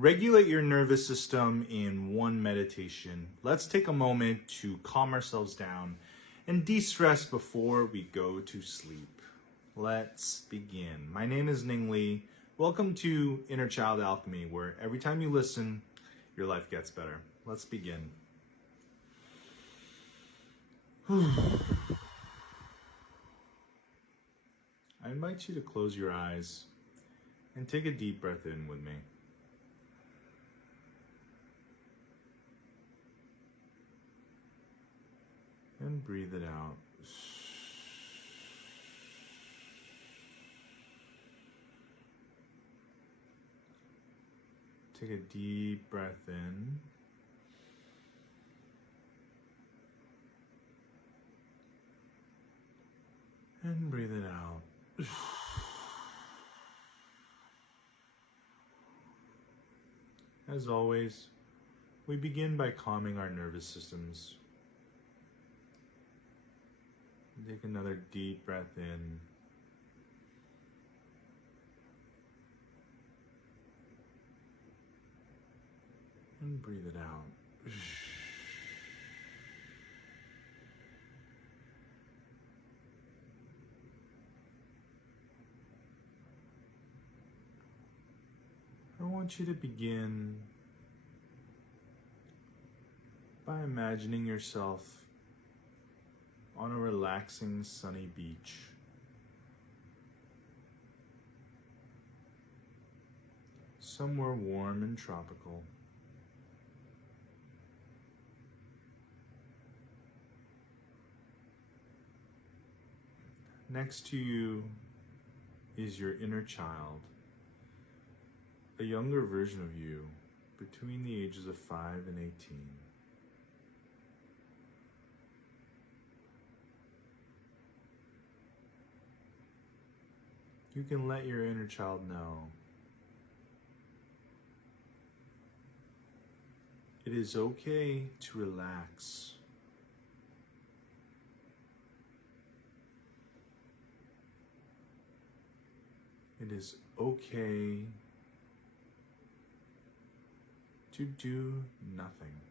Regulate your nervous system in one meditation. Let's take a moment to calm ourselves down and de-stress before we go to sleep. Let's begin. My name is Ning Lee. Welcome to Inner Child Alchemy, where every time you listen, your life gets better. Let's begin. I invite you to close your eyes and take a deep breath in with me. And breathe it out. Take a deep breath in. And breathe it out. As always, we begin by calming our nervous systems. Take another deep breath in. And breathe it out. I want you to begin by imagining yourself on a relaxing sunny beach. Somewhere warm and tropical. Next to you is your inner child, a younger version of you between the ages of 5 and 18. You can let your inner child know it is okay to relax. It is okay to do nothing.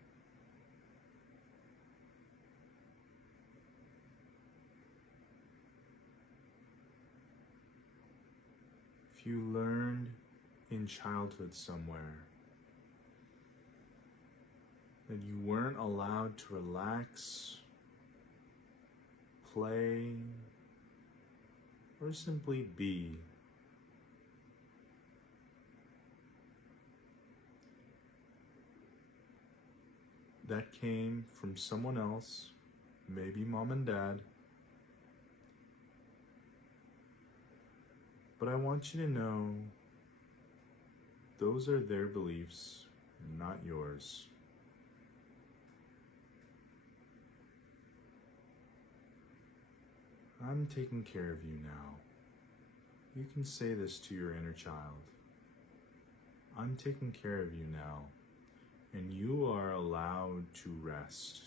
If you learned in childhood somewhere that you weren't allowed to relax, play, or simply be, that came from someone else, maybe mom and dad. But I want you to know those are their beliefs, not yours. I'm taking care of you now. You can say this to your inner child. I'm taking care of you now, and you are allowed to rest.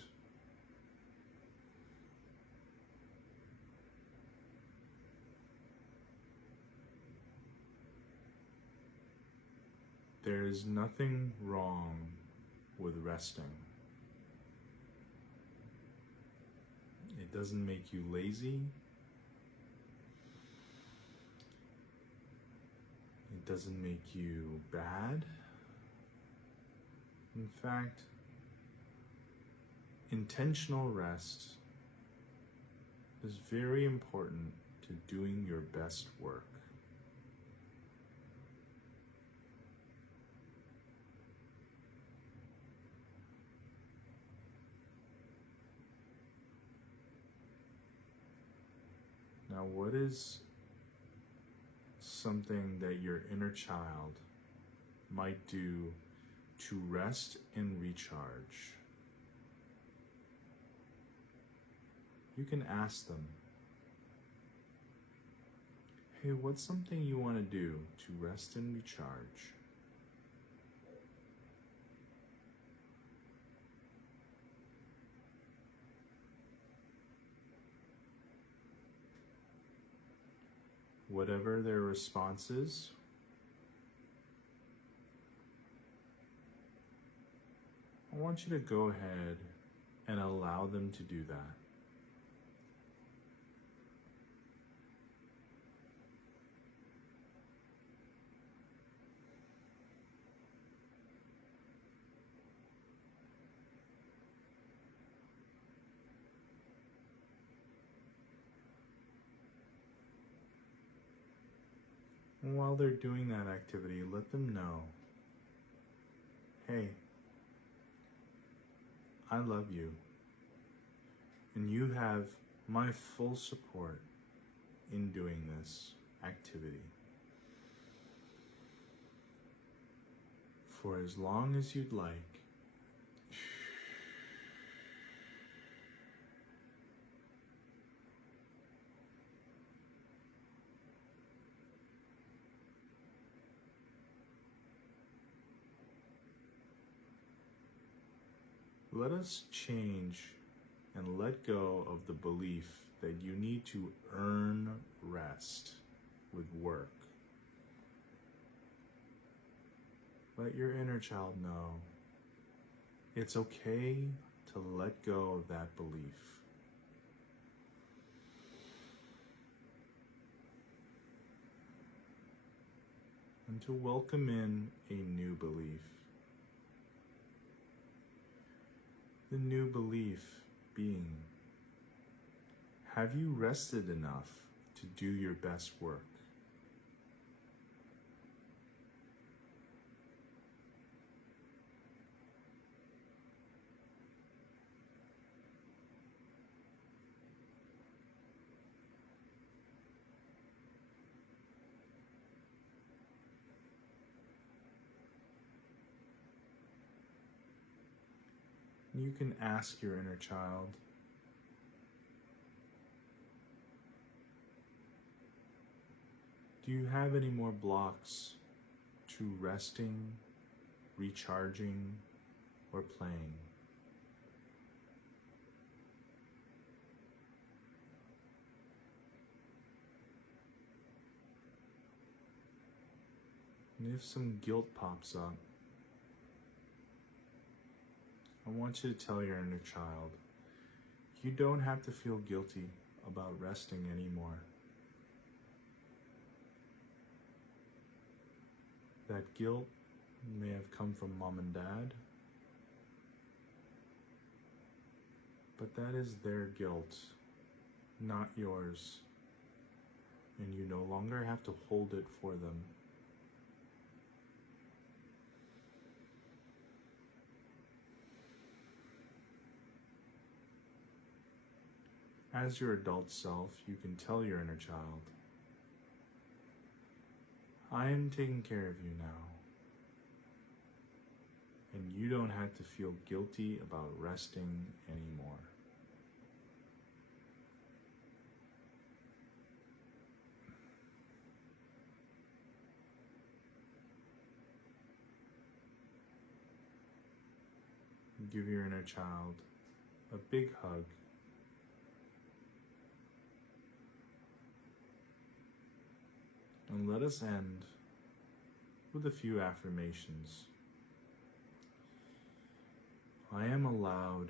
There is nothing wrong with resting. It doesn't make you lazy. It doesn't make you bad. In fact, intentional rest is very important to doing your best work. Now, what is something that your inner child might do to rest and recharge? You can ask them, hey, what's something you want to do to rest and recharge? Whatever their response is, I want you to go ahead and allow them to do that. And while they're doing that activity, let them know, hey, I love you, and you have my full support in doing this activity for as long as you'd like. Let us change and let go of the belief that you need to earn rest with work. Let your inner child know it's okay to let go of that belief. And to welcome in a new belief. The new belief being, have you rested enough to do your best work? You can ask your inner child, do you have any more blocks to resting, recharging, or playing? And if some guilt pops up, I want you to tell your inner child, you don't have to feel guilty about resting anymore. That guilt may have come from mom and dad, but that is their guilt, not yours, and you no longer have to hold it for them. As your adult self, you can tell your inner child, I am taking care of you now, and you don't have to feel guilty about resting anymore. Give your inner child a big hug. And let us end with a few affirmations. I am allowed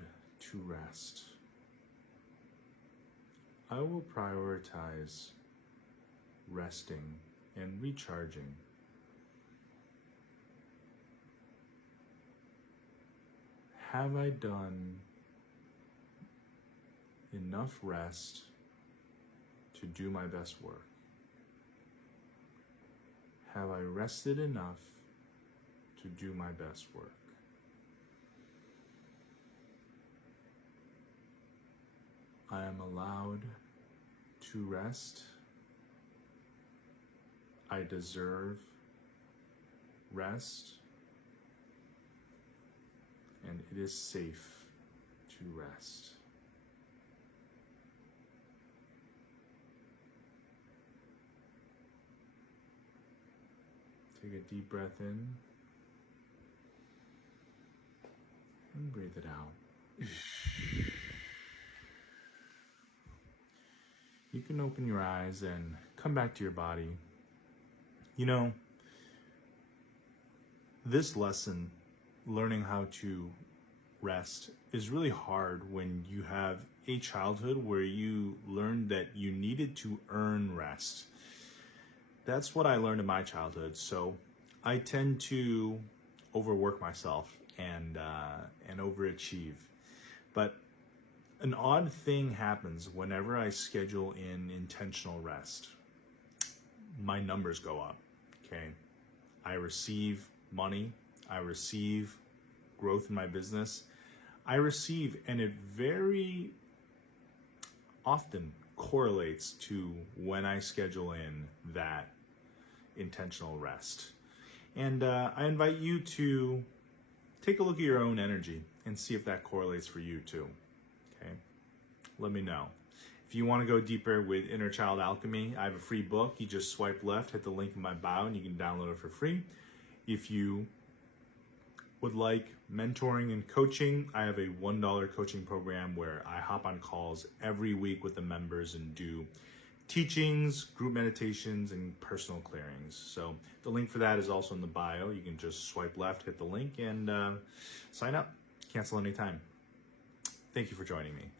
to rest. I will prioritize resting and recharging. Have I done enough rest to do my best work? Have I rested enough to do my best work? I am allowed to rest. I deserve rest. And it is safe to rest. Take a deep breath in and breathe it out. You can open your eyes and come back to your body. You know, this lesson, learning how to rest is really hard when you have a childhood where you learned that you needed to earn rest. That's what I learned in my childhood. So I tend to overwork myself and overachieve. But an odd thing happens whenever I schedule in intentional rest. My numbers go up, okay? I receive money, I receive growth in my business, I receive, and it very often correlates to when I schedule in that intentional rest. And I invite you to take a look at your own energy and see if that correlates for you too, okay? Let me know. If you want to go deeper with Inner Child Alchemy, I have a free book. You just swipe left, hit the link in my bio, and you can download it for free. If you would like mentoring and coaching, I have a $1 coaching program where I hop on calls every week with the members and do teachings, group meditations, and personal clearings. So the link for that is also in the bio. You can just swipe left, hit the link, and sign up. Cancel anytime. Thank you for joining me.